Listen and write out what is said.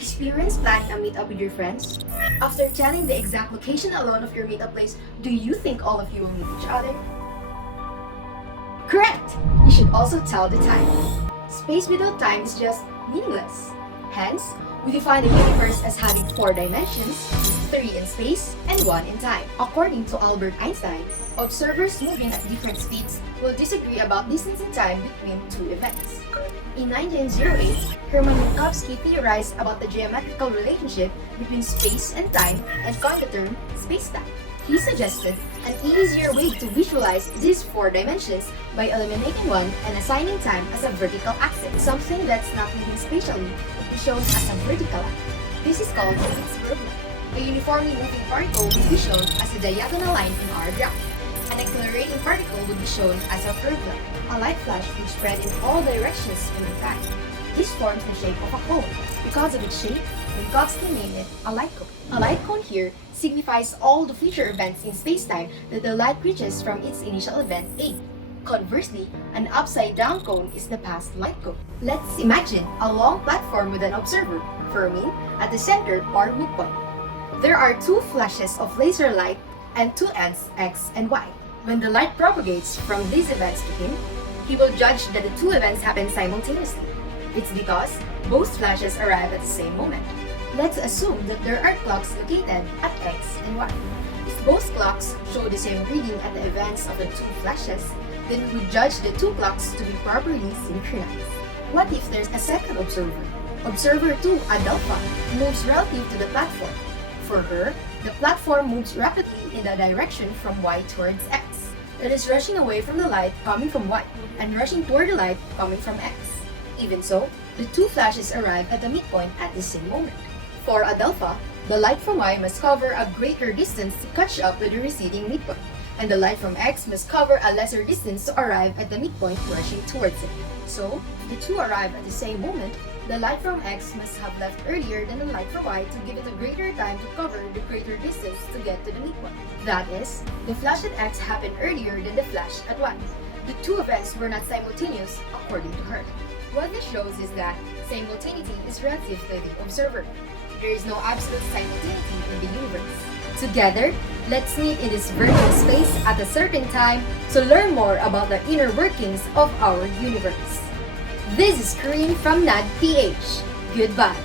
Experience planning a meetup with your friends? After telling the exact location alone of your meetup place, do you think all of you will meet each other? Correct! You should also tell the time. Space without time is just meaningless. Hence, we define the universe as having 4 dimensions, 3 in space and 1 in time. According to Albert Einstein, observers moving at different speeds will disagree about distance and time between 2 events. In 1908, Hermann Minkowski theorized about the geometrical relationship between space and time and coined the term spacetime. He suggested an easier way to visualize these 4 dimensions by eliminating one and assigning time as a vertical axis. Something that's not moving spatially will be shown as a vertical axis. This is called Higgs problem. A uniformly moving particle will be shown as a diagonal line in our graph. An accelerating particle will be shown as a curved line. A light flash will spread in all directions within time. This forms the shape of a cone. Because of its shape, Minkowski named it a light cone. A light cone here signifies all the future events in spacetime that the light reaches from its initial event A. Conversely, an upside-down cone is the past light cone. Let's imagine a long platform with an observer, Fermi, at the center or midpoint. There are 2 flashes of laser light and 2 ends X and Y. When the light propagates from these events to him, he will judge that the 2 events happen simultaneously. It's because both flashes arrive at the same moment. Let's assume that there are clocks located at X and Y. If both clocks show the same reading at the events of the 2 flashes, then we would judge the 2 clocks to be properly synchronized. What if there's a second observer? Observer 2, Adelpha, moves relative to the platform. For her, the platform moves rapidly in the direction from Y towards X. It is rushing away from the light coming from Y and rushing toward the light coming from X. Even so, the 2 flashes arrive at the midpoint at the same moment. For Adelpha, the light from Y must cover a greater distance to catch up with the receding midpoint, and the light from X must cover a lesser distance to arrive at the midpoint rushing towards it. So, if the 2 arrive at the same moment, the light from X must have left earlier than the light from Y to give it a greater time to cover the greater distance to get to the midpoint. That is, the flash at X happened earlier than the flash at Y. The 2 events were not simultaneous according to her. What this shows is that simultaneity is relative to the observer. There is no absolute simultaneity in the universe. Together, let's meet in this virtual space at a certain time to learn more about the inner workings of our universe. This is Corinne from NAD PH. Goodbye.